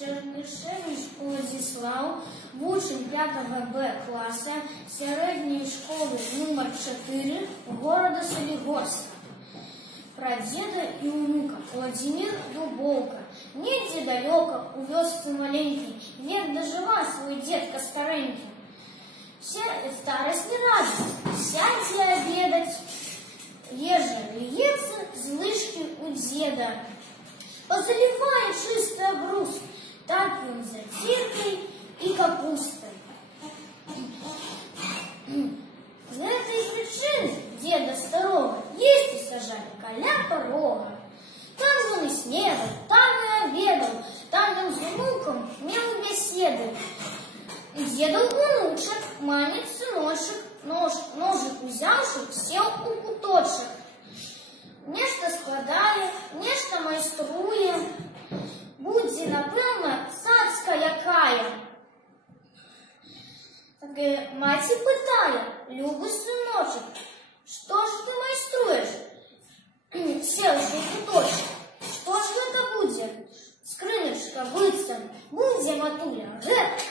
Чернышевич Владислав, вучень 5 Б класса средней школы номер 4 города Солигорска. Про деда и внука Владимир Дубовка. Негде далеко, у вёски маленький, век дожива свой дедка старенький. Старость не радость, сядьте обедать, еже льется з лыжки у деда. Позаливает чистый обрус, так он затиркой и капустой. За этой причины деда старого есть и сажали коля порога. Там он и снедал, там и обедал, там он с внуком мел беседы. Дедал внучек, манит сыночек, ножик узявший, сел у куточек. Нешта складає, нешта майструє, будзе, напевно, цацка якая. Маці питає: любий синочок, що ж ти майструєш? Севши у куточек, що ж это буде? Скриночка, биться, буде, матуля,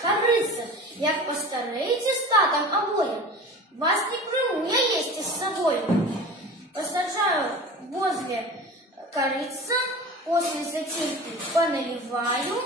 корыться, як постареете с татом обоим, вас не приму, я есть с собою. Посажаю возле корыца, после затирки поналиваю,